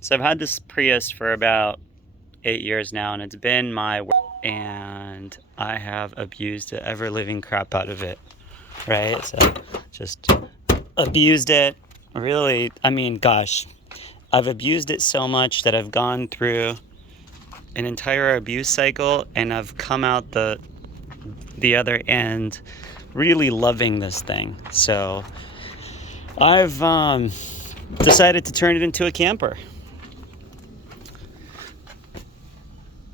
So I've had this Prius for about 8 years now, and it's been my work, and I have abused the ever living crap out of it, right? So just abused it. Really, I mean, gosh, I've abused it so much that I've gone through an entire abuse cycle, and I've come out the other end really loving this thing. So I've decided to turn it into a camper.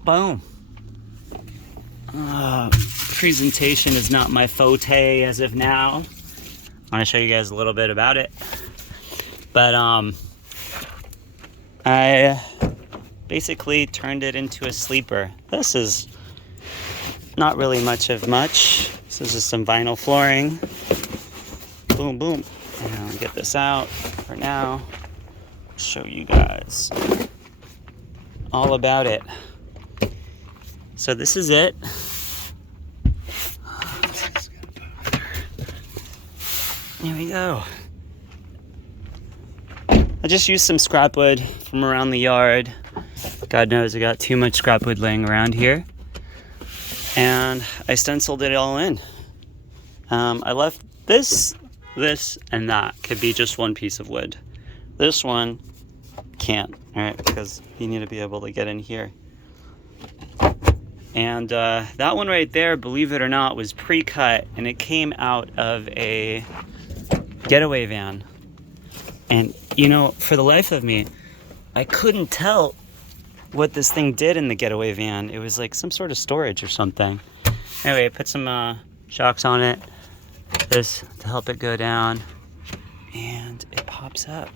Boom. Presentation is not my forte as of now. I want to show you guys a little bit about it. But I basically turned it into a sleeper. This is not really much of much. This is just some vinyl flooring. Boom, boom. And I'll get this out for now. Show you guys all about it. So this is it. Here we go. I just used some scrap wood from around the yard. God knows I got too much scrap wood laying around here. And I stenciled it all in. I left this, and that could be just one piece of wood. This one can't, all right, because you need to be able to get in here. And that one right there, believe it or not, was pre-cut, and it came out of a getaway van. And you know, for the life of me, I couldn't tell what this thing did in the getaway van. It was like some sort of storage or something. Anyway, I put some shocks on it, this to help it go down, and it pops up.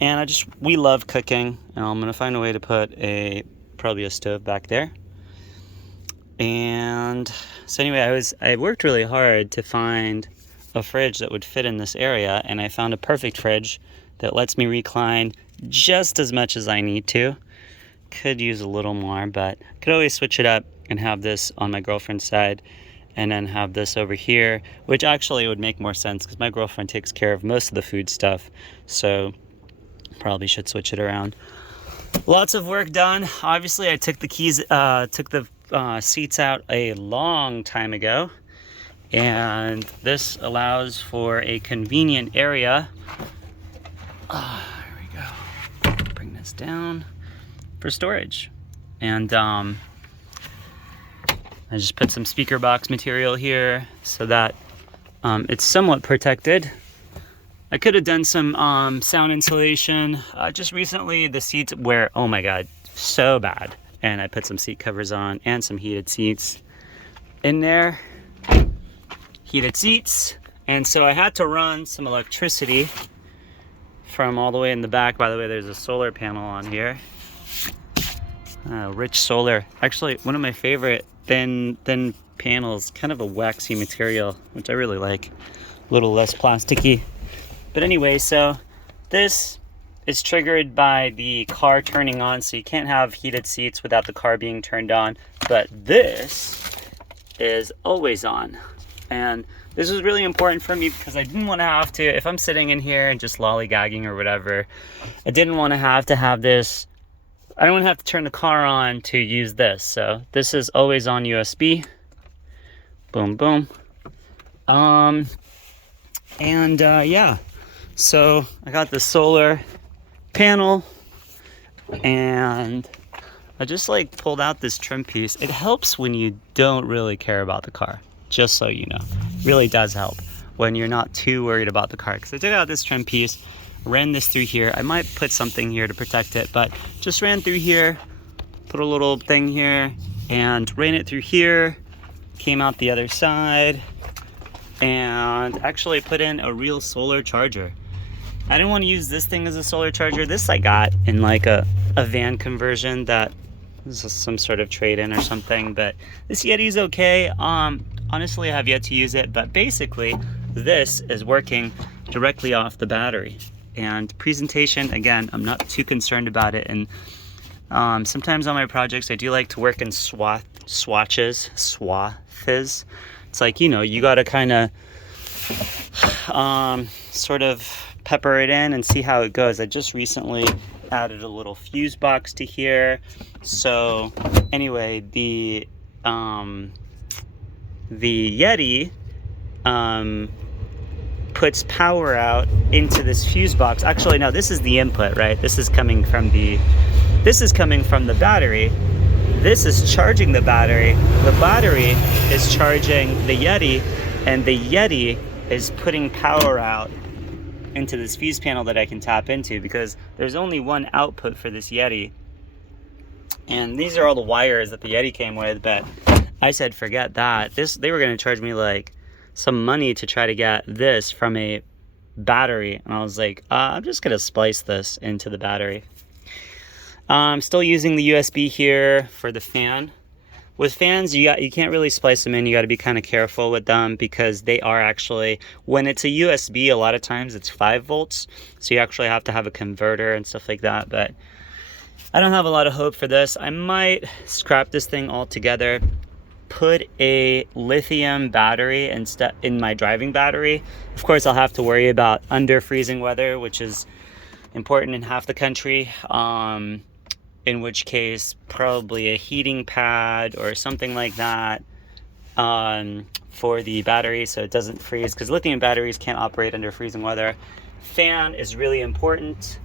And we love cooking, and I'm gonna find a way to put probably a stove back there. And so anyway, I worked really hard to find a fridge that would fit in this area, and I found a perfect fridge that lets me recline just as much as I need to. Could use a little more, but could always switch it up and have this on my girlfriend's side and then have this over here, which actually would make more sense because my girlfriend takes care of most of the food stuff, so probably should switch it around. Lots of work done. Obviously I took the seats out a long time ago, and this allows for a convenient area. Here we go. Bring this down for storage. And I just put some speaker box material here so that it's somewhat protected. I could have done some sound insulation. Just recently the seats were, oh my god, so bad. And I put some seat covers on and some heated seats in there. Heated seats. And so I had to run some electricity from all the way in the back. By the way, there's a solar panel on here. Rich solar. Actually, one of my favorite thin panels, kind of a waxy material, which I really like. A little less plasticky. But anyway, so this is triggered by the car turning on, so you can't have heated seats without the car being turned on. But this is always on. And this was really important for me because I didn't want to have to, if I'm sitting in here and just lollygagging or whatever, I didn't want to have this, I don't want to have to turn the car on to use this. So this is always on USB. Boom, boom. Yeah. So I got the solar panel, and I just like pulled out this trim piece. It helps when you don't really care about the car, just so you know. It really does help when you're not too worried about the car. Because I took out this trim piece, ran this through here. I might put something here to protect it, but just ran through here, put a little thing here, and ran it through here, came out the other side, and actually put in a real solar charger. I didn't want to use this thing as a solar charger. This I got in like a van conversion that is some sort of trade-in or something, but this Yeti's okay. Honestly, I have yet to use it, but basically this is working directly off the battery. And presentation, again, I'm not too concerned about it. And sometimes on my projects, I do like to work in swathes. It's like, you know, you got to kind of sort of pepper it in and see how it goes. I just recently added a little fuse box to here. So anyway, the Yeti puts power out into this fuse box. Actually, no, this is the input, right? This is coming from the battery. This is charging the battery. The battery is charging the Yeti, and the Yeti is putting power out into this fuse panel that I can tap into, because there's only one output for this Yeti. And these are all the wires that the Yeti came with, but I said forget that. They were going to charge me like some money to try to get this from a battery, and I was like, I'm just going to splice this into the battery. I'm still using the USB here for the fan. With fans, you can't really splice them in. You got to be kind of careful with them, because they are actually, when it's a USB, a lot of times it's 5 volts. So you actually have to have a converter and stuff like that. But I don't have a lot of hope for this. I might scrap this thing altogether, put a lithium battery in my driving battery. Of course, I'll have to worry about under freezing weather, which is important in half the country. In which case probably a heating pad or something like that for the battery so it doesn't freeze, because lithium batteries can't operate under freezing weather. Fan is really important.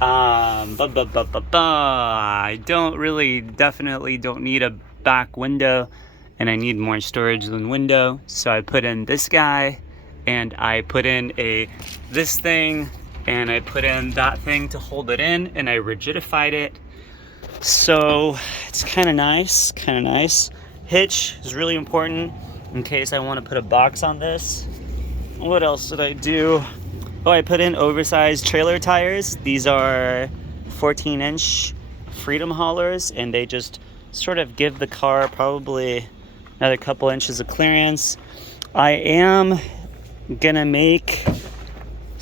I definitely don't need a back window, and I need more storage than window, so I put in this guy, and I put in this thing, and I put in that thing to hold it in, and I rigidified it. So it's kind of nice. Hitch is really important in case I want to put a box on this. What else did I do? Oh, I put in oversized trailer tires. These are 14-inch Freedom haulers, and they just sort of give the car probably another couple inches of clearance. I am gonna make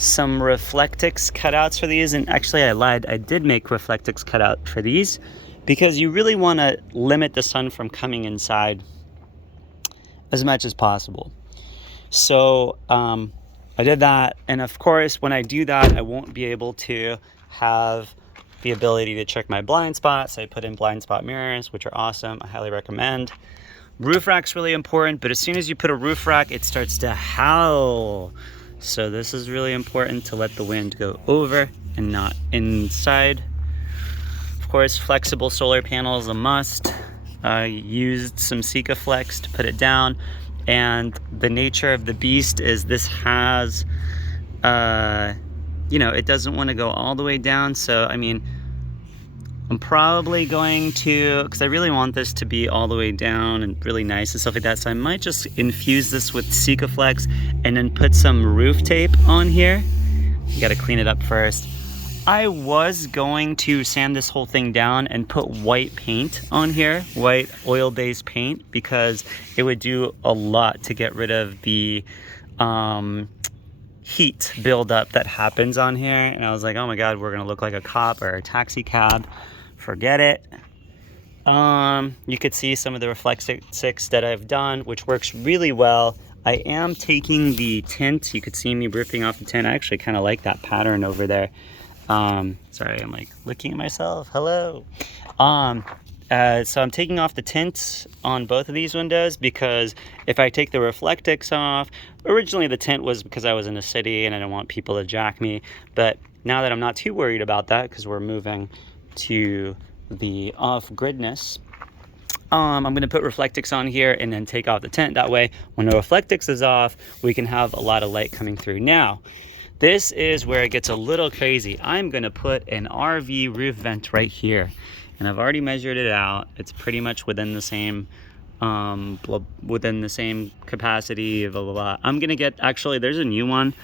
some Reflectix cutouts for these, and actually I lied, I did make Reflectix cutout for these, because you really want to limit the sun from coming inside as much as possible. So I did that, and of course when I do that I won't be able to have the ability to check my blind spots. So I put in blind spot mirrors, which are awesome. I highly recommend. Roof rack's really important, but as soon as you put a roof rack, it starts to howl. So this is really important, to let the wind go over and not inside. Of course, flexible solar panel is a must. I used some Sikaflex to put it down, and the nature of the beast is this has, it doesn't want to go all the way down. So, I mean, I'm probably going to, because I really want this to be all the way down and really nice and stuff like that, so I might just infuse this with Sikaflex and then put some roof tape on here. You gotta clean it up first. I was going to sand this whole thing down and put white paint on here, white oil-based paint, because it would do a lot to get rid of the heat buildup that happens on here. And I was like, oh my god, we're gonna look like a cop or a taxi cab. Forget it. You could see some of the Reflectix that I've done, which works really well. I am taking the tint. You could see me ripping off the tint. I actually kind of like that pattern over there. Sorry, I'm like looking at myself. Hello. So I'm taking off the tint on both of these windows, because if I take the Reflectix off, originally the tint was because I was in a city and I don't want people to jack me. But now that I'm not too worried about that, because we're moving to the off-gridness, I'm going to put Reflectix on here and then take off the tint. That way, when the Reflectix is off, we can have a lot of light coming through. Now, this is where it gets a little crazy. I'm going to put an RV roof vent right here, and I've already measured it out. It's pretty much within the same capacity, blah, blah, blah. I'm going to get, actually, there's a new one.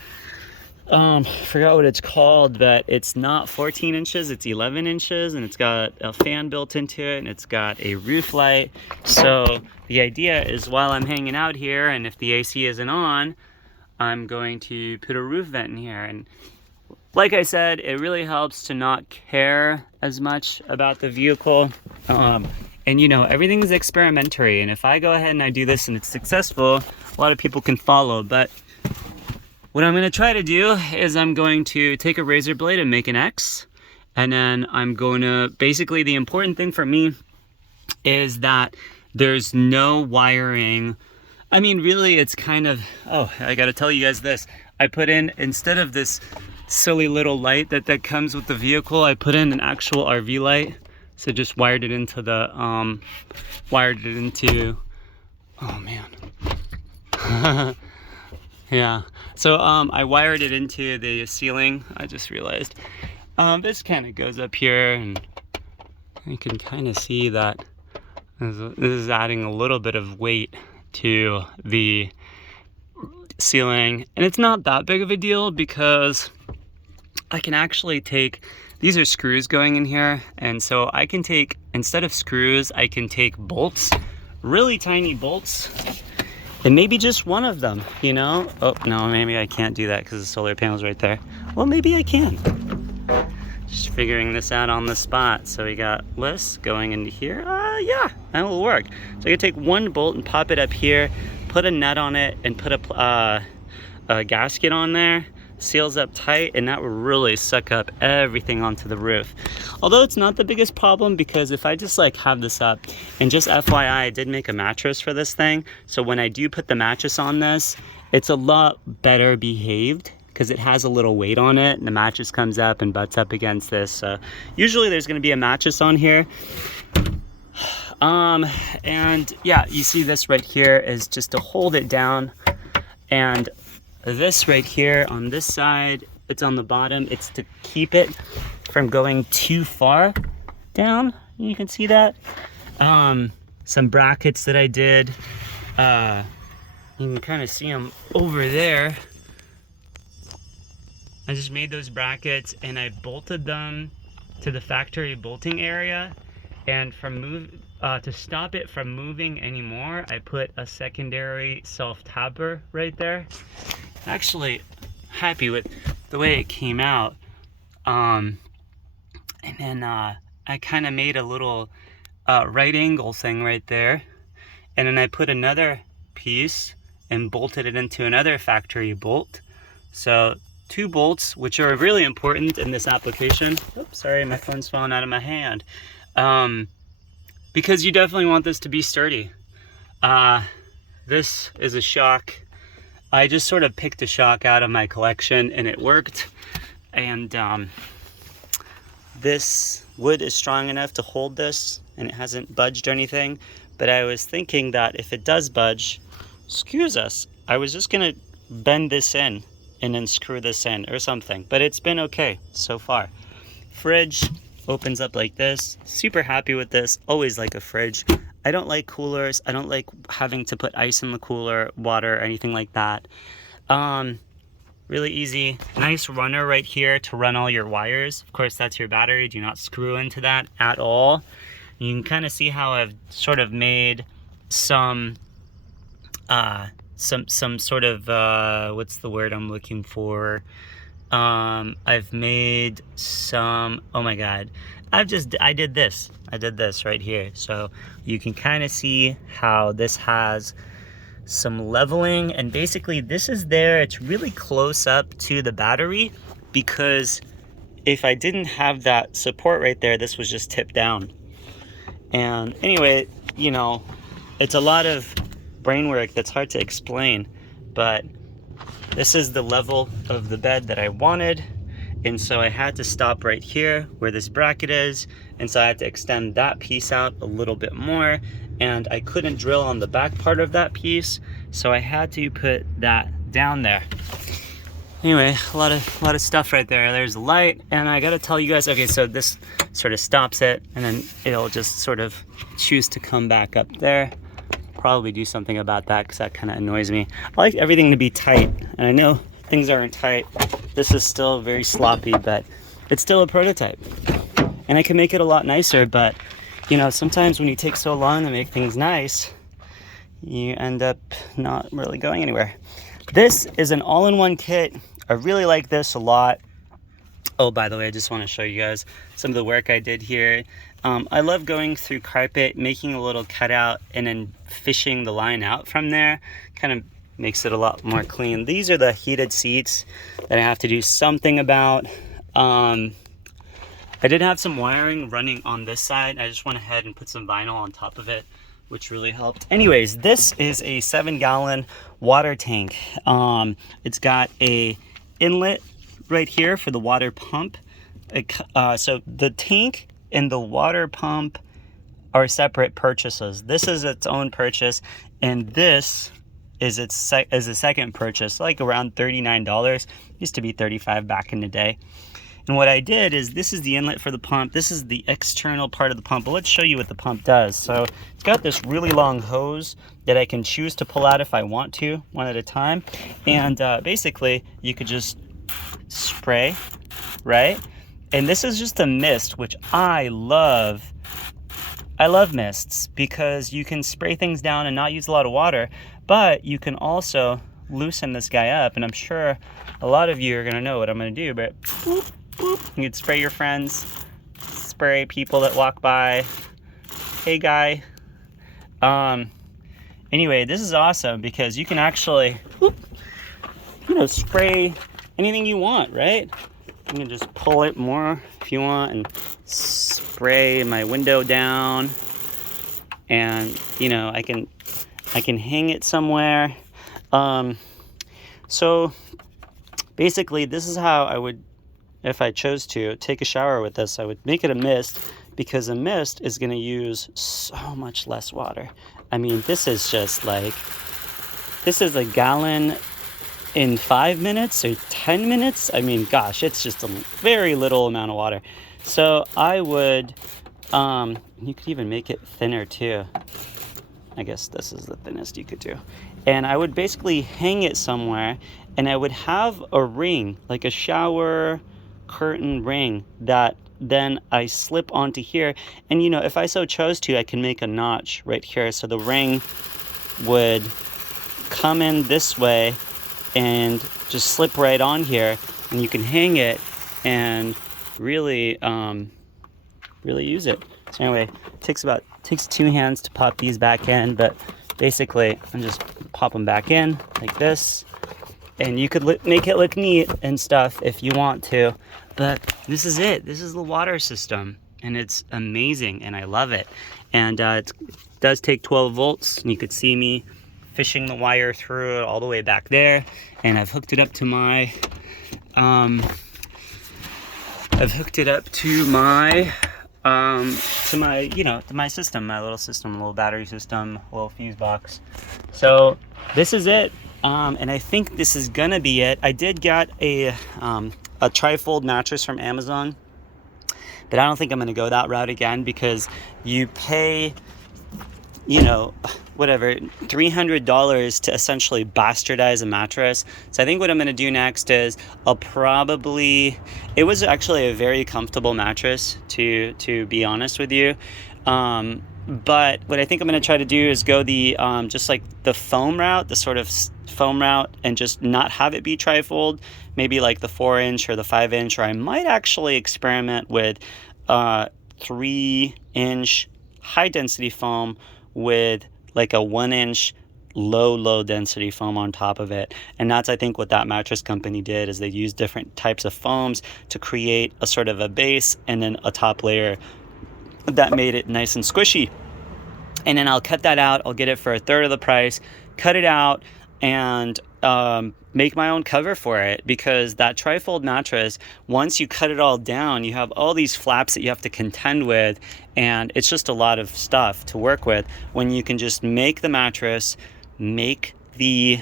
I forgot what it's called, but it's not 14 inches, it's 11 inches, and it's got a fan built into it, and it's got a roof light. So the idea is, while I'm hanging out here, and if the AC isn't on, I'm going to put a roof vent in here. And like I said, it really helps to not care as much about the vehicle. And everything's experimentary, and if I go ahead and I do this and it's successful, a lot of people can follow. But What I'm gonna try to do is I'm going to take a razor blade and make an X. And then I'm going to, basically the important thing for me is that there's no wiring. I mean, really it's kind of, oh, I gotta tell you guys this. I put in, instead of this silly little light that comes with the vehicle, I put in an actual RV light. So just wired it into the, oh man. Yeah, so I wired it into the ceiling, I just realized. This kind of goes up here, and you can kind of see that this is adding a little bit of weight to the ceiling. And it's not that big of a deal because I can actually take, these are screws going in here, and so I can take, instead of screws, I can take bolts, really tiny bolts, and maybe just one of them, you know? Oh, no, maybe I can't do that because the solar panel's right there. Well, maybe I can. Just figuring this out on the spot. So we got this going into here. Yeah, that will work. So I can take one bolt and pop it up here, put a nut on it, and put a gasket on there. Seals up tight, and that will really suck up everything onto the roof. Although it's not the biggest problem, because if I just like have this up, and just FYI, I did make a mattress for this thing. So when I do put the mattress on this, it's a lot better behaved, because it has a little weight on it, and the mattress comes up and butts up against this. So usually there's going to be a mattress on here. And yeah, you see this right here is just to hold it down, and this right here on this side, it's on the bottom, it's to keep it from going too far down. You can see that. Some brackets that I did, you can kind of see them over there. I just made those brackets and I bolted them to the factory bolting area, and to stop it from moving anymore, I put a secondary self-tapper right there. Actually happy with the way it came out. And then I kind of made a little right angle thing right there, and then I put another piece and bolted it into another factory bolt. So 2 bolts, which are really important in this application. Oops, sorry, my phone's falling out of my hand. Because you definitely want this to be sturdy. This is a shock. I just sort of picked a shock out of my collection and it worked. And this wood is strong enough to hold this, and it hasn't budged or anything. But I was thinking that if it does budge, excuse us, I was just gonna bend this in and then screw this in or something. But it's been okay so far. Fridge opens up like this. Super happy with this. Always like a fridge. I don't like coolers. I don't like having to put ice in the cooler, water, or anything like that. Really easy. Nice runner right here to run all your wires. Of course, that's your battery. Do not screw into that at all. You can kind of see how I've sort of made some sort of, what's the word I'm looking for? I've made some, oh my God, I did this right here. So you can kind of see how this has some leveling, and basically this is there, it's really close up to the battery, because if I didn't have that support right there, this was just tipped down. And anyway, you know, it's a lot of brain work that's hard to explain, but this is the level of the bed that I wanted. And so I had to stop right here where this bracket is. And so I had to extend that piece out a little bit more. And I couldn't drill on the back part of that piece, so I had to put that down there. Anyway, a lot of stuff right there. There's the light, and I gotta tell you guys, okay, so this sort of stops it, and then it'll just sort of choose to come back up there. Probably do something about that, because that kind of annoys me. I like everything to be tight, and I know things aren't tight. This is still very sloppy, but it's still a prototype. And I can make it a lot nicer, but you know, sometimes when you take so long to make things nice, you end up not really going anywhere. This is an all-in-one kit. I really like this a lot. Oh, by the way, I just want to show you guys some of the work I did here. I love going through carpet, making a little cutout, and then fishing the line out from there. Kind of Makes it a lot more clean. These are the heated seats that I have to do something about. I did have some wiring running on this side. I just went ahead and put some vinyl on top of it, which really helped. Anyways, this is a 7-gallon water tank. It's got a inlet right here for the water pump. So the tank and the water pump are separate purchases. This is its own purchase, and this is a second purchase, like around $39. Used to be $35 back in the day. And what I did is, this is the inlet for the pump. This is the external part of the pump. But let's show you what the pump does. So it's got this really long hose that I can choose to pull out if I want to, one at a time. And basically, you could just spray, right? And this is just a mist, which I love. I love mists because you can spray things down and not use a lot of water, but you can also loosen this guy up. And I'm sure a lot of you are going to know what I'm going to do, but boop, boop. You can spray your friends, spray people that walk by. Hey, guy. Anyway, this is awesome because you can actually, spray anything you want, right? You can just pull it more if you want and spray my window down, and I can hang it somewhere. So basically, this is how I would, if I chose to take a shower with this. I would make it a mist, because a mist is going to use so much less water. I mean, this is just like, this is a gallon in 5 minutes or 10 minutes. I mean, gosh, it's just a very little amount of water. So I would, you could even make it thinner too. I guess this is the thinnest you could do. And I would basically hang it somewhere, and I would have a ring, like a shower curtain ring, that then I slip onto here. And if I so chose to, I can make a notch right here. So the ring would come in this way and just slip right on here, and you can hang it and really really use it. So anyway, it takes 2 hands to pop these back in, but basically I just pop them back in like this, and you could make it look neat and stuff if you want to, but this is it. This is the water system, and it's amazing, and I love it. And it does take 12 volts, and you could see me fishing the wire through it all the way back there, and I've hooked it up to my to my system, my little system, little battery system, little fuse box. So this is it, and I think this is gonna be it. I did get a trifold mattress from Amazon, but I don't think I'm gonna go that route again, because you pay whatever, $300 to essentially bastardize a mattress. So I think what I'm going to do next is it was actually a very comfortable mattress, to be honest with you. But what I think I'm going to try to do is go the just like the foam route, the sort of foam route, and just not have it be trifold, maybe like the 4-inch or the 5-inch, or I might actually experiment with 3-inch high density foam with like a 1-inch low density foam on top of it. And that's, I think, what that mattress company did, is they used different types of foams to create a sort of a base and then a top layer that made it nice and squishy. And then I'll cut that out. I'll get it for a third of the price, cut it out, and make my own cover for it, because that trifold mattress, once you cut it all down, you have all these flaps that you have to contend with, and it's just a lot of stuff to work with, when you can just make the mattress, make the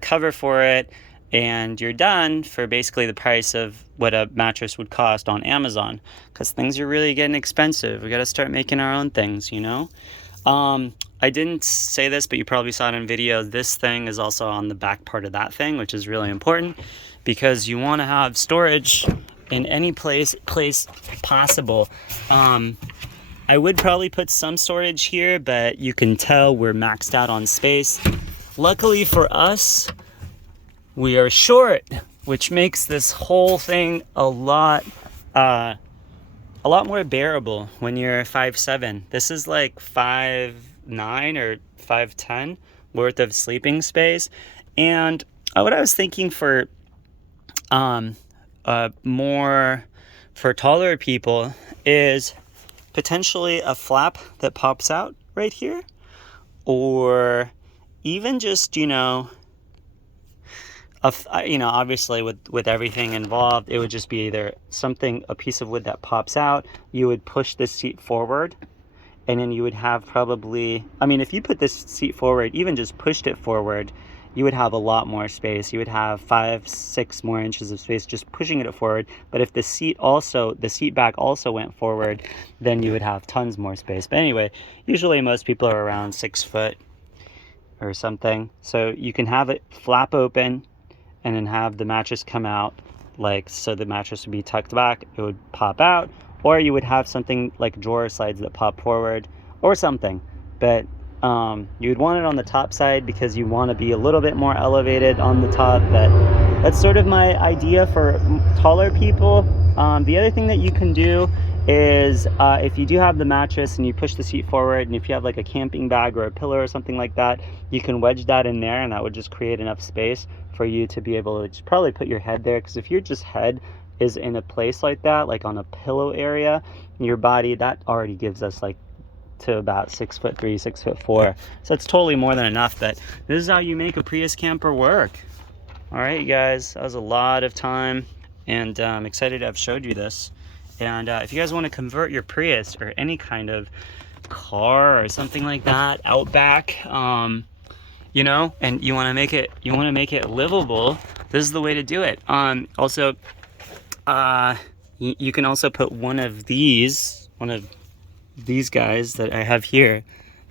cover for it, and you're done for basically the price of what a mattress would cost on Amazon, because things are really getting expensive. We got to start making our own things, I didn't say this, but you probably saw it in video. This thing is also on the back part of that thing, which is really important, because you want to have storage in any place possible. I would probably put some storage here, but you can tell we're maxed out on space. Luckily for us, we are short, which makes this whole thing a lot more bearable when you're 5'7". This is like 5'9" or 5'10", worth of sleeping space. And what I was thinking for more for taller people is potentially a flap that pops out right here, or even just, you know, obviously with everything involved, it would just be either a piece of wood that pops out. You would push the seat forward, and then you would have probably, I mean, if you put this seat forward, even just pushed it forward, you would have a lot more space. You would have 5-6 more inches of space just pushing it forward. But if the seat back also went forward, then you would have tons more space. But anyway, usually most people are around 6 foot or something. So you can have it flap open and then have the mattress come out, like, so the mattress would be tucked back, it would pop out, or you would have something like drawer slides that pop forward or something. But you would want it on the top side because you want to be a little bit more elevated on the top. But that's sort of my idea for taller people. The other thing that you can do is if you do have the mattress and you push the seat forward, and if you have like a camping bag or a pillow or something like that, you can wedge that in there, and that would just create enough space for you to be able to just probably put your head there. Because if your just head is in a place like that, like on a pillow area, your body, that already gives us like to about 6'3", 6'4". So it's totally more than enough. But this is how you make a Prius camper work. All right, you guys, that was a lot of time, and I'm excited to have showed you this. And if you guys want to convert your Prius or any kind of car or something like that out back, you know, and you want to make it livable, this is the way to do it. Also, you can also put one of these guys that I have here.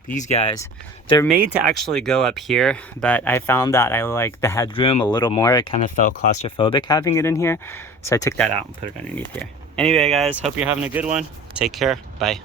These guys, they're made to actually go up here, but I found that I like the headroom a little more. It kind of felt claustrophobic having it in here, so I took that out and put it underneath here. Anyway, guys, hope you're having a good one. Take care. Bye.